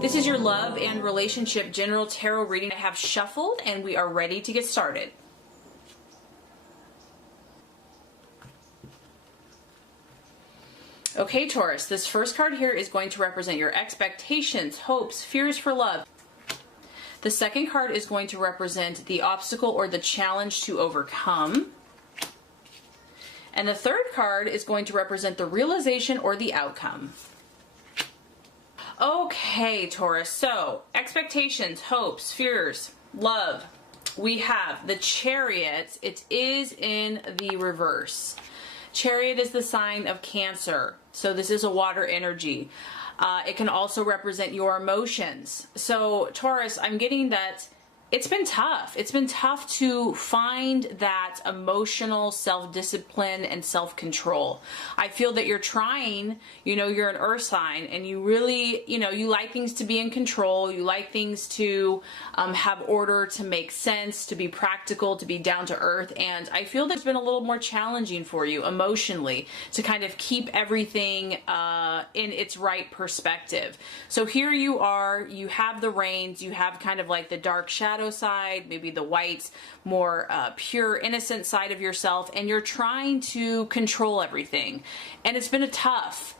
This is your love and relationship general tarot reading I have shuffled, and we are ready to get started. Okay, Taurus, this first card here is going to represent your expectations, hopes, fears for love. The second card is going to represent the obstacle or the challenge to overcome. And the third card is going to represent the realization or the outcome. Okay, Taurus, so expectations, hopes, fears, love. We have the Chariot. It is in the reverse. Chariot is the sign of Cancer, so this is a water energy. It can also represent your emotions. So, Taurus, I'm getting that it's been tough. It's been tough to find that emotional self-discipline and self-control. I feel that you're trying, you're an earth sign, and you really, you like things to be in control. You like things to have order, to make sense, to be practical, to be down to earth. And I feel that it's been a little more challenging for you emotionally to kind of keep everything in its right perspective. So here you are, you have the reins, you have kind of like the dark shadow side, maybe the white, more pure, innocent side of yourself, and you're trying to control everything. And it's been a tough.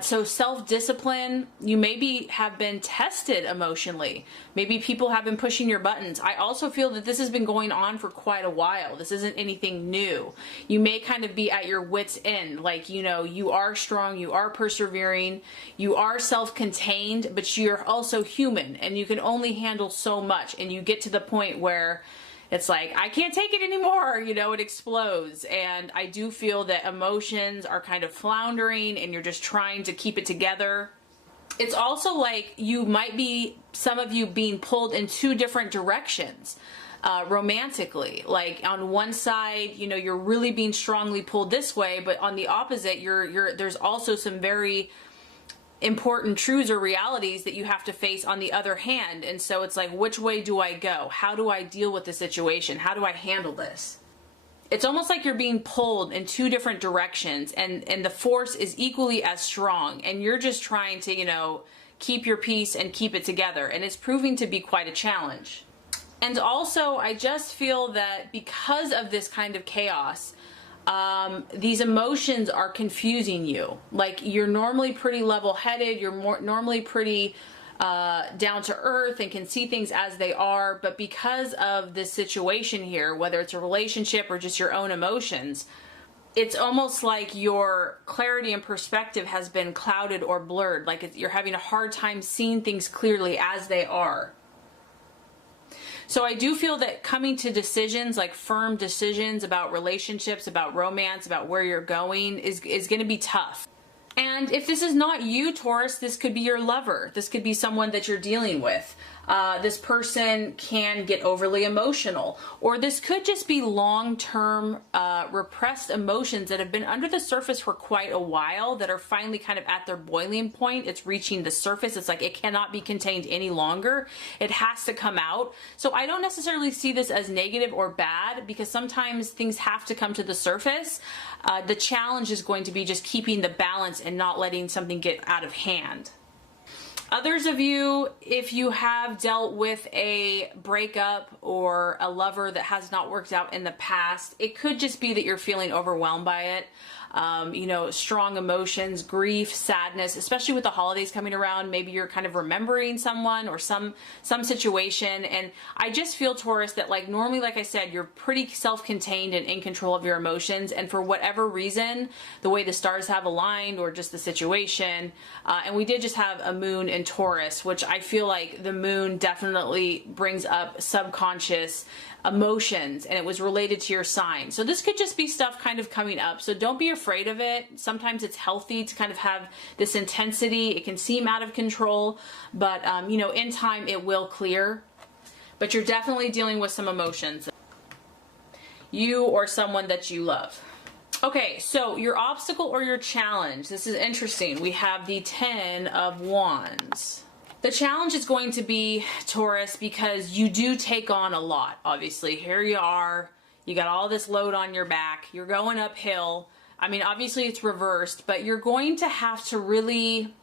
So self-discipline, you maybe have been tested emotionally. Maybe people have been pushing your buttons. I also feel that this has been going on for quite a while. This isn't anything new. You may kind of be at your wit's end. Like, you are strong, you are persevering, you are self-contained, but you're also human, and you can only handle so much. And you get to the point where it's like, I can't take it anymore, it explodes. And I do feel that emotions are kind of floundering and you're just trying to keep it together. It's also like you might be, some of you, being pulled in two different directions romantically. Like on one side, you're really being strongly pulled this way, but on the opposite, there's also some very important truths or realities that you have to face on the other hand. And so it's like, which way do I go? How do I deal with the situation? How do I handle this? It's almost like you're being pulled in two different directions, and the force is equally as strong, and you're just trying to, keep your peace and keep it together. And it's proving to be quite a challenge. And also, I just feel that because of this kind of chaos, these emotions are confusing you. Like, you're normally pretty level-headed, you're normally pretty down to earth and can see things as they are, but because of this situation here, whether it's a relationship or just your own emotions, it's almost like your clarity and perspective has been clouded or blurred. Like you're having a hard time seeing things clearly as they are. So I do feel that coming to decisions, like firm decisions about relationships, about romance, about where you're going is going to be tough. And if this is not you, Taurus, this could be your lover. This could be someone that you're dealing with. This person can get overly emotional, or this could just be long-term repressed emotions that have been under the surface for quite a while, that are finally kind of at their boiling point. It's reaching the surface. It's like it cannot be contained any longer. It has to come out. So I don't necessarily see this as negative or bad, because sometimes things have to come to the surface. The challenge is going to be just keeping the balance and not letting something get out of hand. Others of you, if you have dealt with a breakup or a lover that has not worked out in the past, it could just be that you're feeling overwhelmed by it. Strong emotions, grief, sadness, especially with the holidays coming around. Maybe you're kind of remembering someone or some situation. And I just feel, Taurus, that like normally, like I said, you're pretty self-contained and in control of your emotions. And for whatever reason, the way the stars have aligned or just the situation, and we did just have a moon in Taurus, which I feel like the moon definitely brings up subconscious emotions, and it was related to your sign. So this could just be stuff kind of coming up. So don't be afraid of it. Sometimes it's healthy to kind of have this intensity. It can seem out of control, but in time it will clear. But you're definitely dealing with some emotions. You or someone that you love. Okay, so your obstacle or your challenge. This is interesting. We have the 10 of Wands. The challenge is going to be, Taurus, because you do take on a lot, obviously. Here you are, you got all this load on your back, you're going uphill. I mean, obviously it's reversed, but you're going to have to really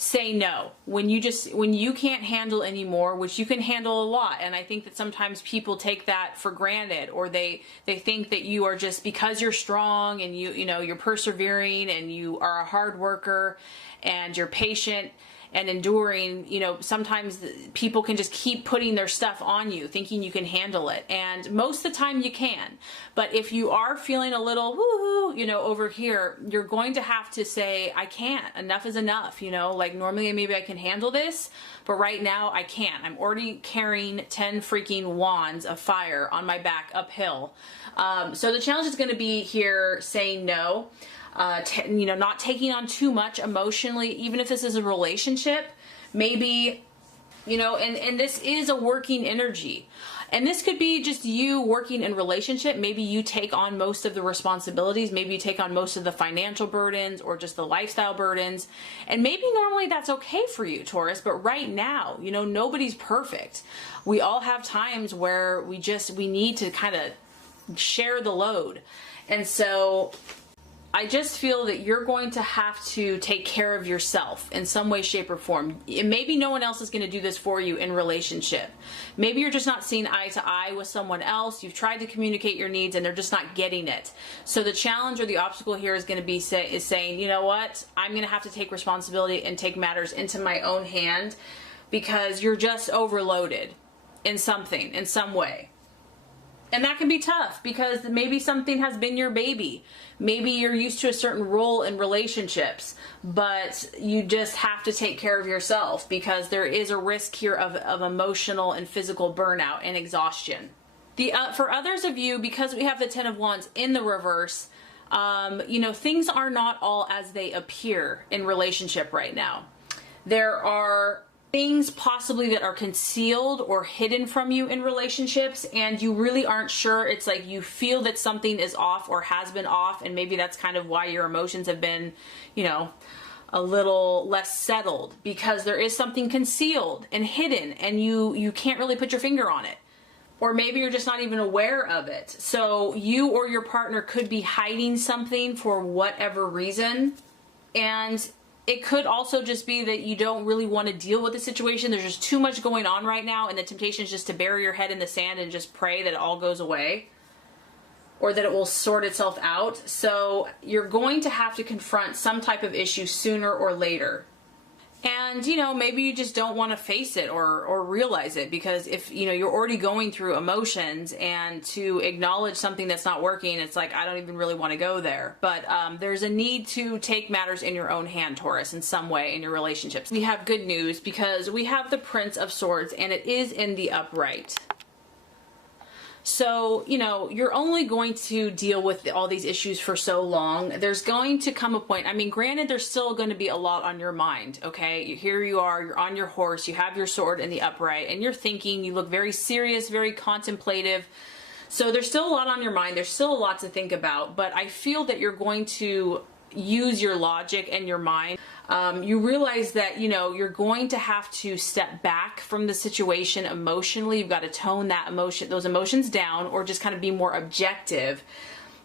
say no. When you can't handle anymore, which you can handle a lot. And I think that sometimes people take that for granted, or they think that you are just, because you're strong and you're persevering and you are a hard worker and you're patient and enduring, sometimes people can just keep putting their stuff on you, thinking you can handle it. And most of the time you can. But if you are feeling a little woo-hoo, over here, you're going to have to say, I can't. Enough is enough. Like normally maybe I can handle this, but right now I can't. I'm already carrying 10 freaking wands of fire on my back uphill. So the challenge is going to be here saying no. Not taking on too much emotionally, even if this is a relationship, maybe, and this is a working energy. And this could be just you working in relationship. Maybe you take on most of the responsibilities. Maybe you take on most of the financial burdens or just the lifestyle burdens. And maybe normally that's okay for you, Taurus, but right now, nobody's perfect. We all have times where we need to kind of share the load. And so I just feel that you're going to have to take care of yourself in some way, shape, or form. Maybe no one else is going to do this for you in relationship. Maybe you're just not seeing eye to eye with someone else. You've tried to communicate your needs and they're just not getting it. So the challenge or the obstacle here is going to be saying, you know what? I'm going to have to take responsibility and take matters into my own hand, because you're just overloaded in something, in some way. And that can be tough, because maybe something has been your baby. Maybe you're used to a certain role in relationships, but you just have to take care of yourself, because there is a risk here of emotional and physical burnout and exhaustion. For others of you, because we have the 10 of Wands in the reverse, things are not all as they appear in relationship right now. There are things possibly that are concealed or hidden from you in relationships, and you really aren't sure. It's like you feel that something is off or has been off, and maybe that's kind of why your emotions have been, a little less settled, because there is something concealed and hidden and you can't really put your finger on it. Or maybe you're just not even aware of it. So you or your partner could be hiding something for whatever reason. And it could also just be that you don't really want to deal with the situation. There's just too much going on right now, and the temptation is just to bury your head in the sand and just pray that it all goes away, or that it will sort itself out. So you're going to have to confront some type of issue sooner or later. And, maybe you just don't want to face it or realize it, because if, you're already going through emotions, and to acknowledge something that's not working, it's like, I don't even really want to go there. But there's a need to take matters in your own hand, Taurus, in some way in your relationships. We have good news, because we have the Prince of Swords, and it is in the upright. So, you're only going to deal with all these issues for so long. There's going to come a point, granted, there's still going to be a lot on your mind, okay? Here you are, you're on your horse, you have your sword in the upright, and you're thinking, you look very serious, very contemplative. So there's still a lot on your mind, there's still a lot to think about, but I feel that you're going to use your logic and your mind. You realize that, you're going to have to step back from the situation emotionally. You've got to tone those emotions down, or just kind of be more objective.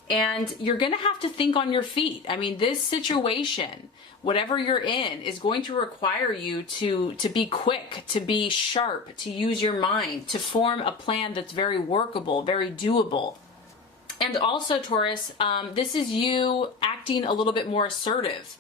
And you're going to have to think on your feet. This situation, whatever you're in, is going to require you to be quick, to be sharp, to use your mind, to form a plan that's very workable, very doable. And also, Taurus, this is you acting a little bit more assertive,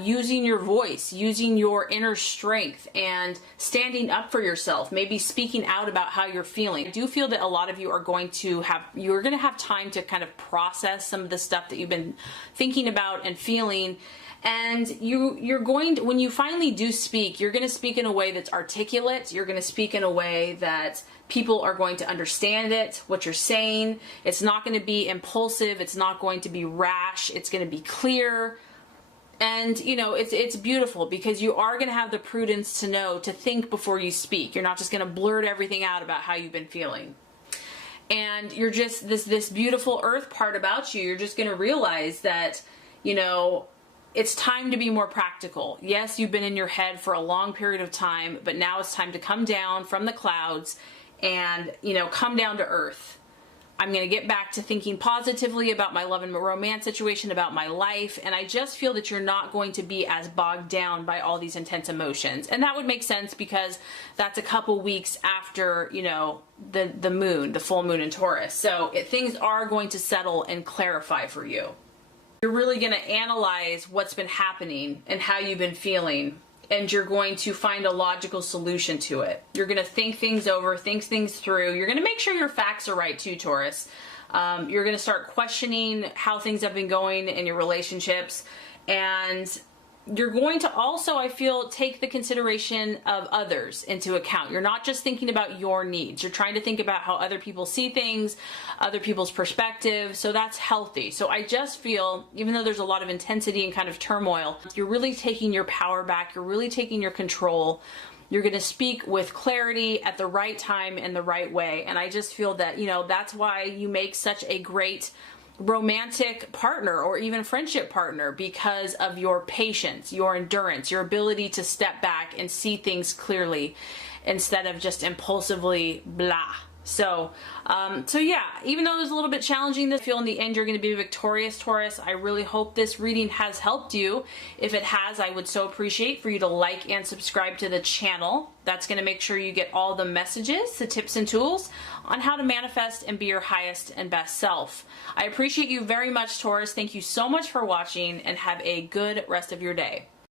using your voice, using your inner strength, and standing up for yourself, maybe speaking out about how you're feeling. I do feel that a lot of you are going to have time to kind of process some of the stuff that you've been thinking about and feeling. And you're going to, when you finally do speak, you're going to speak in a way that's articulate. You're going to speak in a way that people are going to understand it, what you're saying. It's not going to be impulsive. It's not going to be rash. It's going to be clear. And, it's beautiful, because you are going to have the prudence to know to think before you speak. You're not just going to blurt everything out about how you've been feeling. And you're just this beautiful earth part about you. You're just going to realize that, it's time to be more practical. Yes, you've been in your head for a long period of time, but now it's time to come down from the clouds and, come down to earth. I'm going to get back to thinking positively about my love and romance situation, about my life, and I just feel that you're not going to be as bogged down by all these intense emotions. And that would make sense because that's a couple weeks after, you know, the moon, the full moon in Taurus. So things are going to settle and clarify for you. You're really going to analyze what's been happening and how you've been feeling, and you're going to find a logical solution to it. You're going to think things over, think things through. You're going to make sure your facts are right too, Taurus. You're going to start questioning how things have been going in your relationships, and you're going to also, I feel, take the consideration of others into account. You're not just thinking about your needs. You're trying to think about how other people see things, other people's perspective. So that's healthy. So I just feel, even though there's a lot of intensity and kind of turmoil, you're really taking your power back. You're really taking your control. You're going to speak with clarity at the right time and the right way. And I just feel that, you know, that's why you make such a great romantic partner or even friendship partner, because of your patience, your endurance, your ability to step back and see things clearly instead of just impulsively blah. So yeah, even though it was a little bit challenging, I feel in the end you're going to be victorious, Taurus. I really hope this reading has helped you. If it has, I would so appreciate for you to like and subscribe to the channel. That's going to make sure you get all the messages, the tips and tools on how to manifest and be your highest and best self. I appreciate you very much, Taurus. Thank you so much for watching, and have a good rest of your day.